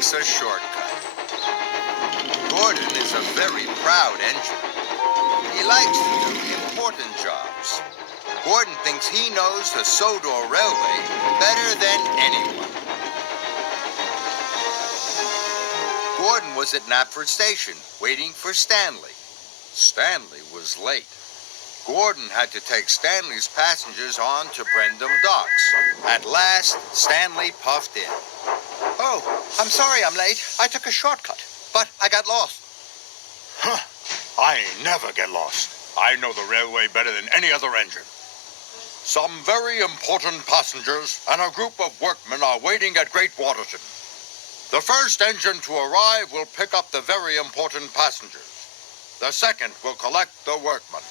takes a shortcut. Gordon is a very proud engine. He likes to do important jobs. Gordon thinks he knows the Sodor Railway better than anyone. Gordon was at Knapford Station, waiting for Stanley. Stanley was late. Gordon had to take Stanley's passengers on to Brendam Docks. At last, Stanley puffed in. Oh, I'm sorry I'm late. I took a shortcut, but I got lost. Huh. I never get lost. I know the railway better than any other engine. Some very important passengers and a group of workmen are waiting at Great Waterton. The first engine to arrive will pick up the very important passengers. The second will collect the workmen.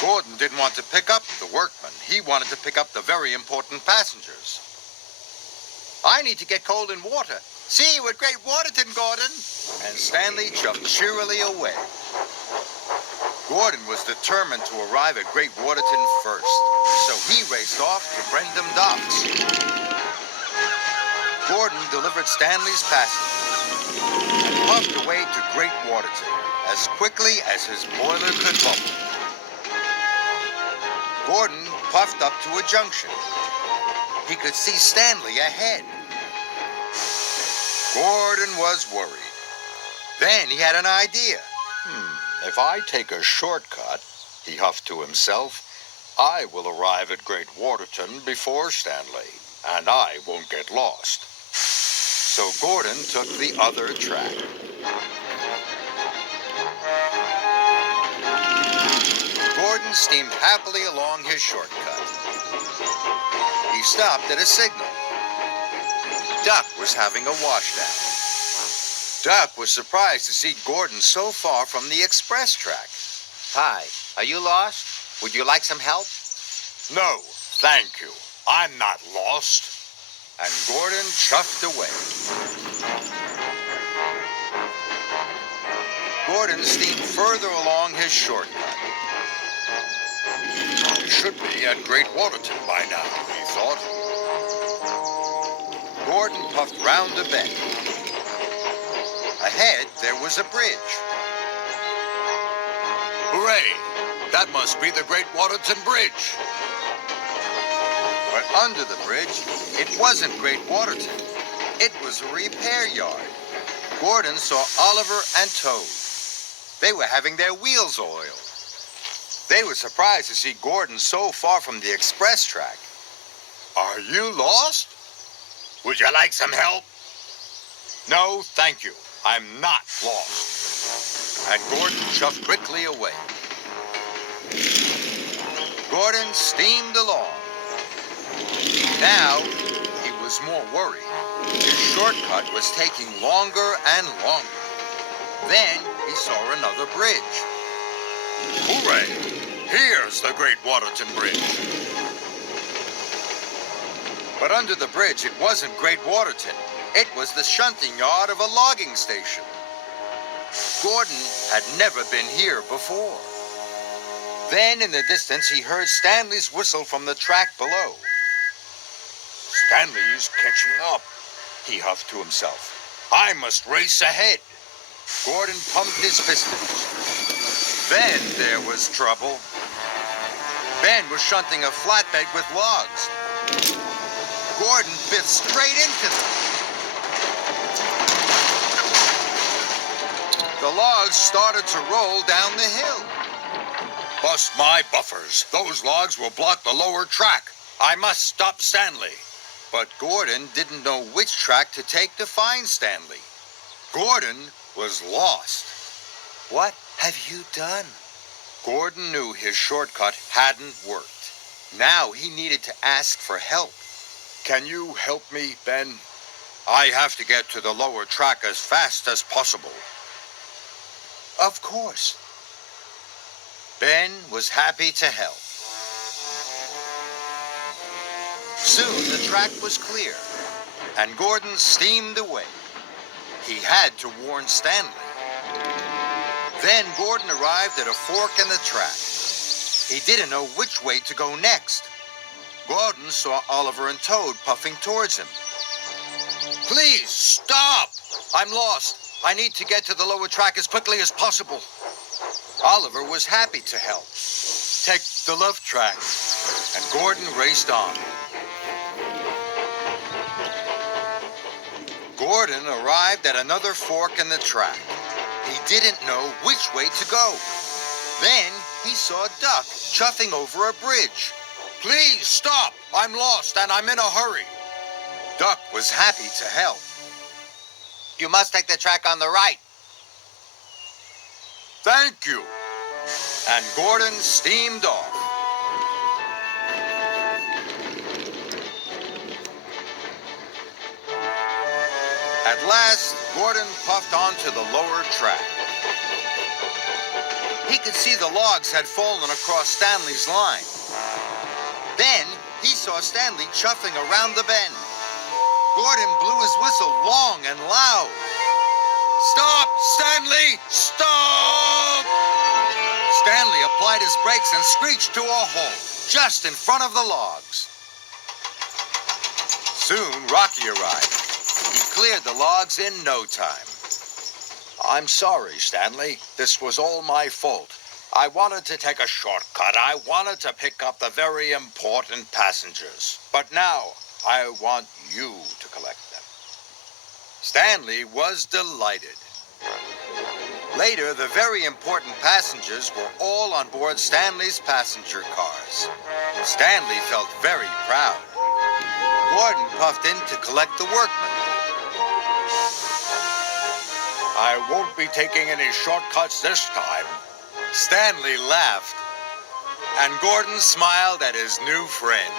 Gordon didn't want to pick up the workmen. He wanted to pick up the very important passengers. I need to get cold in water. See you at Great Waterton, Gordon. And Stanley jumped cheerily away. Gordon was determined to arrive at Great Waterton first, so he raced off to Brendam Docks. Gordon delivered Stanley's passengers and puffed away to Great Waterton as quickly as his boiler could bubble. Gordon puffed up to a junction. He could see Stanley ahead. Gordon was worried. Then he had an idea. If I take a shortcut, he huffed to himself, I will arrive at Great Waterton before Stanley, and I won't get lost. So Gordon took the other track. Gordon steamed happily along his shortcut. He stopped at a signal. Duck was having a washdown. Duck was surprised to see Gordon so far from the express track. Hi, are you lost? Would you like some help? No, thank you. I'm not lost. And Gordon chuffed away. Gordon steamed further along his shortcut. He should be at Great Waterton by now, he thought. Gordon puffed round a bend. Ahead, there was a bridge. Hooray! That must be the Great Waterton Bridge. But under the bridge, it wasn't Great Waterton. It was a repair yard. Gordon saw Oliver and Toad. They were having their wheels oiled. They were surprised to see Gordon so far from the express track. Are you lost? Would you like some help? No, thank you. I'm not lost. And Gordon chuffed quickly away. Gordon steamed along. Now, he was more worried. His shortcut was taking longer and longer. Then he saw another bridge. Hooray! Here's the Great Waterton Bridge. But under the bridge, it wasn't Great Waterton. It was the shunting yard of a logging station. Gordon had never been here before. Then, in the distance, he heard Stanley's whistle from the track below. Stanley's catching up, he huffed to himself. I must race ahead. Gordon pumped his pistons. Then there was trouble. Ben was shunting a flatbed with logs. Gordon bit straight into them. The logs started to roll down the hill. Bust my buffers. Those logs will block the lower track. I must stop Stanley. But Gordon didn't know which track to take to find Stanley. Gordon was lost. What have you done? Gordon knew his shortcut hadn't worked. Now he needed to ask for help. Can you help me, Ben? I have to get to the lower track as fast as possible. Of course. Ben was happy to help. Soon the track was clear, and Gordon steamed away. He had to warn Stanley. Then Gordon arrived at a fork in the track. He didn't know which way to go next. Gordon saw Oliver and Toad puffing towards him. Please, stop! I'm lost. I need to get to the lower track as quickly as possible. Oliver was happy to help. Take the left track. And Gordon raced on. Gordon arrived at another fork in the track. He didn't know which way to go. Then he saw Duck chuffing over a bridge. Please stop! I'm lost and I'm in a hurry. Duck was happy to help. You must take the track on the right. Thank you. And Gordon steamed off. At last, Gordon puffed onto the lower track. He could see the logs had fallen across Stanley's line. Then he saw Stanley chuffing around the bend. Gordon blew his whistle long and loud. Stop, Stanley! Stop! Stanley applied his brakes and screeched to a halt just in front of the logs. Soon, Rocky arrived. He cleared the logs in no time. I'm sorry, Stanley. This was all my fault. I wanted to take a shortcut. I wanted to pick up the very important passengers. But now, I want you to collect them. Stanley was delighted. Later, the very important passengers were all on board Stanley's passenger cars. Stanley felt very proud. Gordon puffed in to collect the workmen. I won't be taking any shortcuts this time. Stanley laughed, and Gordon smiled at his new friend.